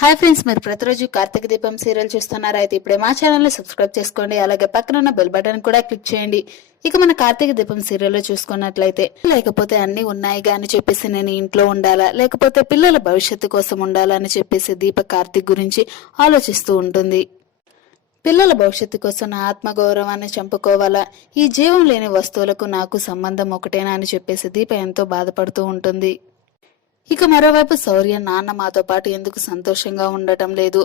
Hi friends, మీరు ప్రతిరోజు కార్తీక దీపం సీరియల్ చూస్తున్నారా? అయితే ఇప్పుడే మా ఛానల్ ని సబ్స్క్రైబ్ చేసుకోండి. అలాగే పక్కన ఉన్న బెల్ బటన్ కూడా క్లిక్ చేయండి. ఇక మన కార్తీక దీపం సీరియల్లో చూసుకున్నట్లయితే, లేకపోతే అన్ని ఉన్నాయిగా అని చెప్పేసి నేను ఇంట్లో ఉండాలా, లేకపోతే పిల్లల భవిష్యత్తు కోసం ఉండాలా అని చెప్పేసి దీప కార్తీక్ గురించి ఆలోచిస్తూ ఉంటుంది. పిల్లల భవిష్యత్తు కోసం నా ఆత్మగౌరవాన్ని చంపుకోవాలా, ఈ జీవం లేని వస్తువులకు నాకు సంబంధం ఒకటేనా అని చెప్పేసి దీప ఎంతో బాధపడుతూ ఉంటుంది. ఇక మరోవైపు శౌర్య నాన్న మాతో పాటు ఎందుకు సంతోషంగా ఉండటం లేదు,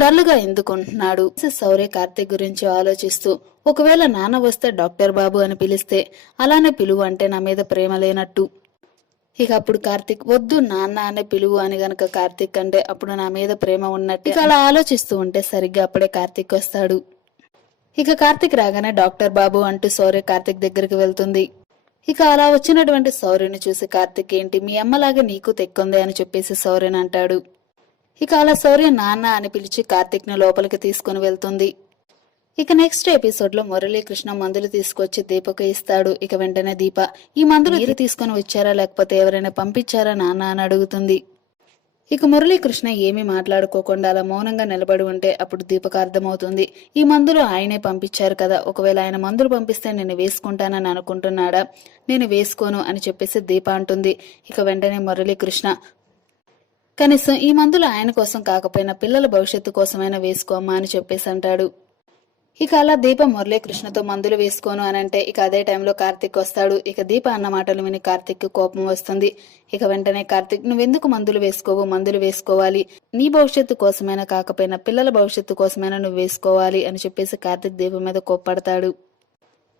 డల్లుగా ఎందుకు ఉంటున్నాడు? శౌర్య కార్తీక్ గురించి ఆలోచిస్తూ, ఒకవేళ నాన్న వస్తే డాక్టర్ బాబు అని పిలిస్తే అలానే పిలువు అంటే నా మీద ప్రేమ లేనట్టు. ఇక అప్పుడు కార్తీక్ వద్దు నాన్న అనే పిలువు అని గనక కార్తీక్ అంటే అప్పుడు నా మీద ప్రేమ ఉన్నట్టు. ఇక అలా ఆలోచిస్తూ ఉంటే సరిగ్గా అప్పుడే కార్తీక్ వస్తాడు. ఇక కార్తీక్ రాగానే డాక్టర్ బాబు అంటూ శౌర్య కార్తీక్ దగ్గరికి వెళ్తుంది. ఇక అలా వచ్చినటువంటి శౌర్యని చూసి కార్తీక్ ఏంటి మీ అమ్మలాగా నీకు తెక్కుంది అని చెప్పేసి శౌర్యని అంటాడు. ఇక అలా శౌర్య నాన్న అని పిలిచి కార్తీక్ ని లోపలికి తీసుకుని వెళ్తుంది. ఇక నెక్స్ట్ ఎపిసోడ్ లో మురళీకృష్ణ మందులు తీసుకొచ్చి దీపకు ఇస్తాడు. ఇక వెంటనే దీప ఈ మందులు మీరు తీసుకుని వచ్చారా లేకపోతే ఎవరైనా పంపించారా నాన్న అని అడుగుతుంది. ఇక మురళీకృష్ణ ఏమీ మాట్లాడుకోకుండా అలా మౌనంగా నిలబడి ఉంటే అప్పుడు దీపకు అర్థమవుతుంది, ఈ మందులు ఆయనే పంపించారు కదా, ఒకవేళ ఆయన మందులు పంపిస్తే నేను వేసుకుంటానని అనుకుంటున్నాడా, నేను వేసుకోను అని చెప్పేసి దీప అంటుంది. ఇక వెంటనే మురళీకృష్ణ కనీసం ఈ మందులు ఆయన కోసం కాకపోయినా పిల్లల భవిష్యత్తు కోసమైనా వేసుకోమ్మా అని చెప్పేసి అంటాడు. ఇక అలా దీప మురళీకృష్ణతో మందులు వేసుకోను అనంటే ఇక అదే టైంలో కార్తీక్ వస్తాడు. ఇక దీప అన్న మాటలు విని కార్తీక్ కోపం వస్తుంది. ఇక వెంటనే కార్తీక్ నువ్వెందుకు మందులు వేసుకోవు, మందులు వేసుకోవాలి, నీ భవిష్యత్తు కోసమైనా కాకపోయినా పిల్లల భవిష్యత్తు కోసమైనా నువ్వు వేసుకోవాలి అని చెప్పేసి కార్తీక్ దీప మీద కోప్పడతాడు.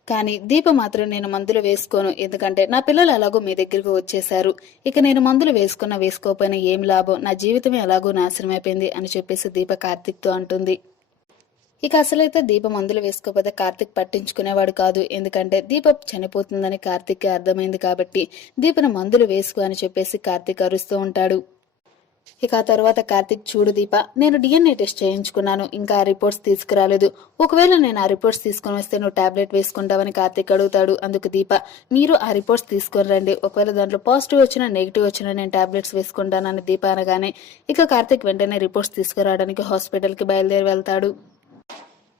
కానీ దీప మాత్రం నేను మందులు వేసుకోను, ఎందుకంటే నా పిల్లలు ఎలాగో మీ దగ్గరకు వచ్చేశారు, ఇక నేను మందులు వేసుకున్నా వేసుకోకపోయినా ఏం లాభం, నా జీవితమే ఎలాగో నాశనమైపోయింది అని చెప్పేసి దీప కార్తీక్తో అంటుంది. ఇక అసలైతే దీప మందులు వేసుకోకపోతే కార్తీక్ పట్టించుకునేవాడు కాదు, ఎందుకంటే దీప చనిపోతుందని కార్తీక్ అర్థమైంది కాబట్టి దీపను మందులు వేసుకో అని చెప్పేసి కార్తీక్ అరుస్తూ ఉంటాడు. ఇక ఆ తర్వాత కార్తీక్ చూడు దీప, నేను డిఎన్ఏ టెస్ట్ చేయించుకున్నాను, ఇంకా ఆ రిపోర్ట్స్ తీసుకురాలేదు, ఒకవేళ నేను ఆ రిపోర్ట్స్ తీసుకుని వస్తే నువ్వు టాబ్లెట్ వేసుకుంటావని కార్తీక్ అడుగుతాడు. అందుకు దీప మీరు ఆ రిపోర్ట్స్ తీసుకొని రండి, ఒకవేళ దాంట్లో పాజిటివ్ వచ్చినా నెగిటివ్ వచ్చినా నేను టాబ్లెట్స్ వేసుకుంటానని దీప అనగానే ఇక కార్తీక్ వెంటనే రిపోర్ట్స్ తీసుకురావడానికి హాస్పిటల్కి బయలుదేరి వెళ్తాడు.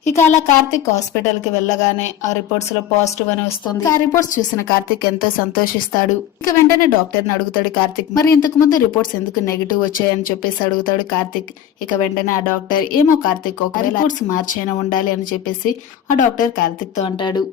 ఇక అలా కార్తీక్ హాస్పిటల్ కి వెళ్ళగానే ఆ రిపోర్ట్స్ లో పాజిటివ్ అని వస్తుంది. ఆ రిపోర్ట్స్ చూసిన కార్తీక్ ఎంతో సంతోషిస్తాడు. ఇక వెంటనే డాక్టర్ ని అడుగుతాడు కార్తీక్, మరి ఇంతకు ముందు రిపోర్ట్స్ ఎందుకు నెగిటివ్ వచ్చాయని చెప్పేసి అడుగుతాడు కార్తీక్. ఇక వెంటనే ఆ డాక్టర్ ఏమో కార్తీక్ ఒకవేళ రిపోర్ట్స్ మార్చైనా ఉండాలి అని చెప్పేసి ఆ డాక్టర్ కార్తీక్ తో అంటాడు.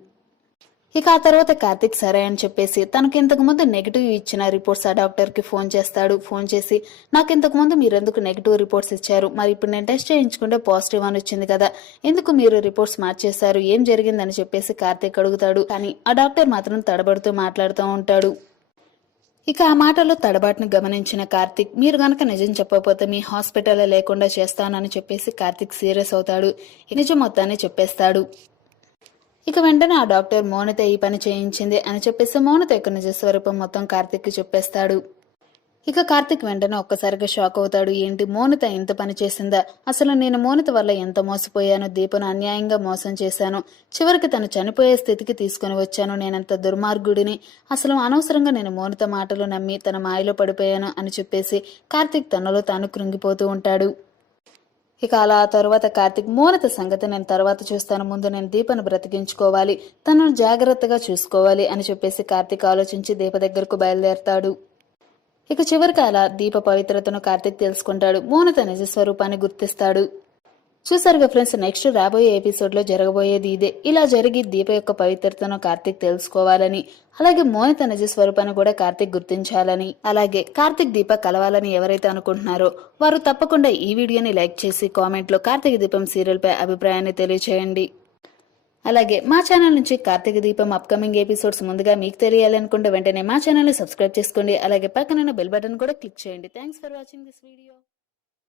ఇక ఆ తర్వాత కార్తీక్ సరే అని చెప్పేసి తనకు ఇంతకు ముందు నెగిటివ్ ఇచ్చిన రిపోర్ట్స్ ఆ డాక్టర్ కి ఫోన్ చేస్తాడు. ఫోన్ చేసి నాకు ఇంతకు ముందు మీరు ఎందుకు నెగిటివ్ రిపోర్ట్స్ ఇచ్చారు, మరి ఇప్పుడు నేను టెస్ట్ చేయించుకుంటే పాజిటివ్ అని వచ్చింది కదా, ఎందుకు మీరు రిపోర్ట్స్ మార్చేశారు, ఏం జరిగిందని చెప్పేసి కార్తీక్ అడుగుతాడు. కానీ ఆ డాక్టర్ మాత్రం తడబడుతూ మాట్లాడుతూ ఉంటాడు. ఇక ఆ మాటలో తడబాటును గమనించిన కార్తీక్ మీరు గనక నిజం చెప్పకపోతే మీ హాస్పిటల్ లేకుండా చేస్తానని చెప్పేసి కార్తీక్ సీరియస్ అవుతాడు. నిజం మొత్తాన్ని చెప్పేస్తాడు. ఇక వెంటనే ఆ డాక్టర్ మౌనిత ఈ పని చేయించింది అని చెప్పేసి మౌనిత యొక్క నిజ స్వరూపం మొత్తం కార్తీక్ కి చెప్పేస్తాడు. ఇక కార్తీక్ వెంటనే ఒక్కసారిగా షాక్ అవుతాడు. ఏంటి మౌనిత ఇంత పని చేసిందా, అసలు నేను మౌనిత వల్ల ఎంత మోసపోయాను, దీపను అన్యాయంగా మోసం చేశాను, చివరికి తను చనిపోయే స్థితికి తీసుకుని వచ్చాను, నేనంత దుర్మార్గుడిని, అసలు అనవసరంగా నేను మౌనిత మాటలు నమ్మి తన మాయలో పడిపోయాను అని చెప్పేసి కార్తీక్ తనలో తాను కృంగిపోతూ ఉంటాడు. ఇక అలా తరువాత కార్తీక్ మౌనిత సంగతి నేను తర్వాత చూస్తాను, ముందు నేను దీపను బ్రతికించుకోవాలి, తనను జాగ్రత్తగా చూసుకోవాలి అని చెప్పేసి కార్తీక్ ఆలోచించి దీప దగ్గరకు బయలుదేరతాడు. ఇక చివరికి అలా దీప పవిత్రతను కార్తీక్ తెలుసుకుంటాడు. మౌనిత నిజ స్వరూపాన్ని గుర్తిస్తాడు. చూసారుగా ఫ్రెండ్స్, నెక్స్ట్ రాబోయే ఎపిసోడ్ లో జరగబోయేది ఇదే. ఇలా జరిగి దీప యొక్క పవిత్రతను కార్తీక్ తెలుసుకోవాలని, అలాగే మౌనిత నిజ స్వరూపాన్ని కూడా కార్తీక్ గుర్తించాలని, అలాగే కార్తీక్ దీప కలవాలని ఎవరైతే అనుకుంటున్నారో వారు తప్పకుండా ఈ వీడియోని లైక్ చేసి కామెంట్ లో కార్తీక దీపం సీరియల్ పై అభిప్రాయాన్ని తెలియచేయండి. అలాగే మా ఛానల్ నుంచి కార్తీక దీపం అప్కమింగ్ ఎపిసోడ్స్ ముందుగా మీకు తెలియాలనుకుంటే వెంటనే మా ఛానల్ ని సబ్స్క్రైబ్ చేసుకోండి. అలాగే పక్కన బెల్ బటన్ కూడా క్లిక్ చేయండి. Thanks for watching this video.